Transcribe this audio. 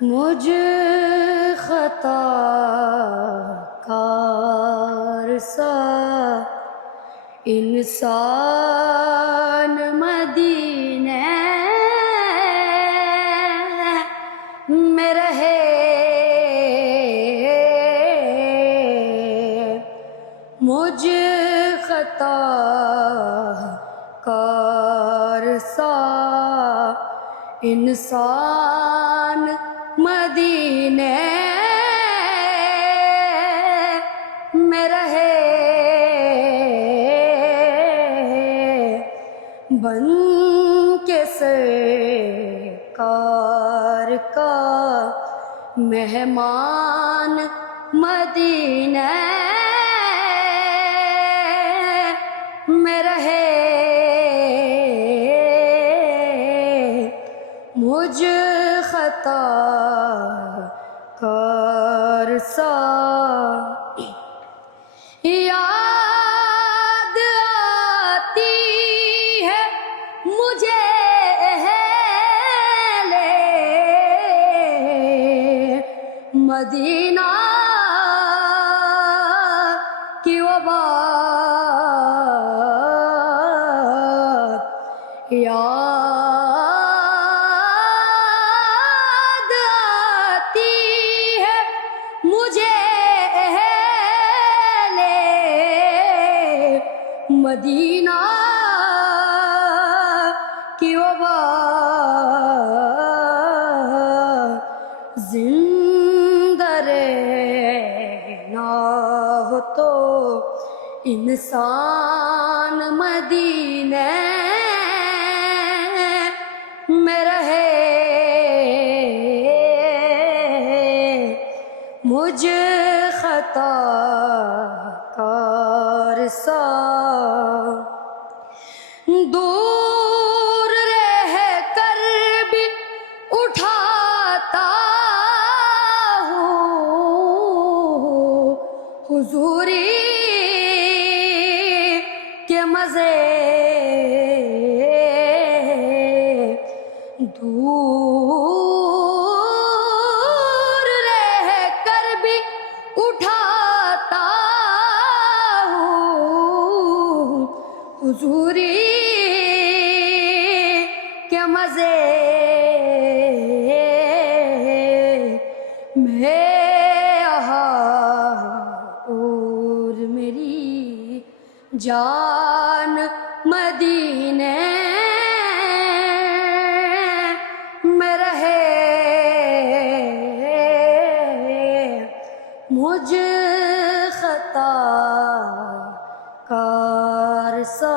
مجھ خطا کار سا انسان مدینے میں رہے، مجھ خطا کار سا انسان مدینے میں رہے، بن کے سرکار کا مہمان مدینے میں رہے، مجھ خطا کار سا یاد آتی ہے مجھے اہلِ مدینہ کی وہ بات، یاد آتی ہے مجھے اہلِ مدینہ کی وہ بات، زندہ رہنا ہو تو انسان مدینے میں رہے، مجھ خطا کار سا دور رہ کر بھی اٹھاتا ہوں حضوری کے مزے، دور رہ کر بھی اٹھاتا ہوں حضوری کے مزے، میں یہاں اور میری جان مدینے میں رہے، مجھ خطا کار سا